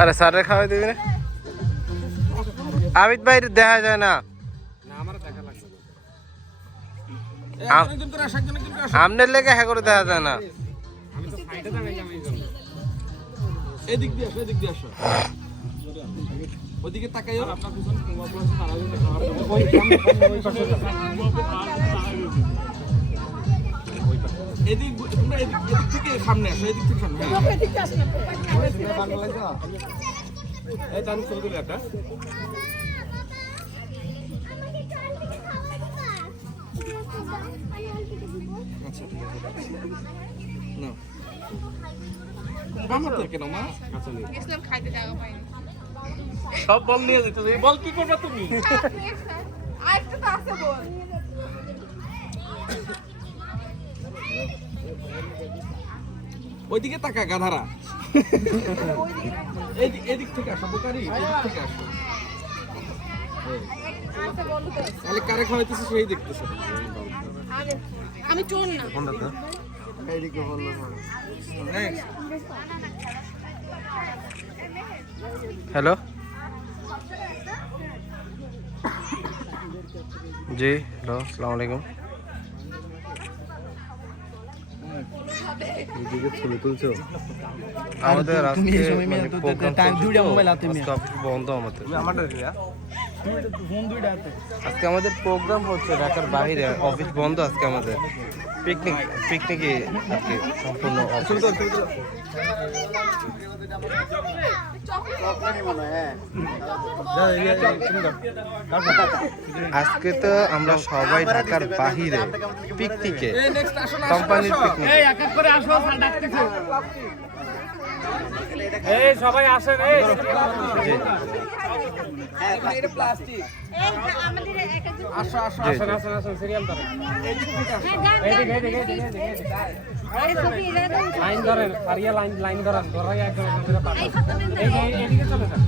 আরে স্যারে খাওয়াই দিবি না? আবিদ ভাই দেখা যায় না। আমনের লেগে হ্যাঁ করে দেখা যায় না। এদিক দিয়ে আসো, এদিক দিয়ে আসো। ওদিকে তাকাইও। এদিক তোমরা এদিক থেকে সামনে আসো, এদিক থেকে সামনে। এই টান ছবি তুলে একটা। আচ্ছা ঠিক আছে। না। বামাতে কেন মা? আসলে ইসলাম খাইতে জায়গা পাইনি। সব বল নিয়ে যেতে হবে। বল কি করবে তুমি? আরেকটা তো আছে বল। ওইদিকে তাকা গাধারা। এদিক থেকে আসো বোকারি, এদিক থেকে আসো। আচ্ছা বলো তো। তাহলে কারে খাওয়াইতেছে সেই দেখতেছে। আমি চোর না। এইদিকে বললো নেক্সট। হ্যালো জি হ্যালো আসসালামু আলাইকুম। আমাদের আজকে মানে প্রোগ্রাম বন্ধ আমাদের। আজকে আমাদের প্রোগ্রাম হচ্ছে ঢাকার বাইরে, অফিস বন্ধ আজকে আমাদের। পিকনিকে আজকে সম্পূর্ণ অফিস। আজকে তো আমরা সবাই ঢাকার বাহিরে পিকনিকে, কোম্পানির পিকনিক। এই সবাই আসেন। এই এটা প্লাস্টিক। এই আমাদের একজন আসো আসো আসেন আসেন আসেন সিরিয়াল ধরেন। লাইন ধরেন, সারিয়া লাইন ধরেন, ধরাই একদম ধরে পাঠান। এই এদিকে চলে যান।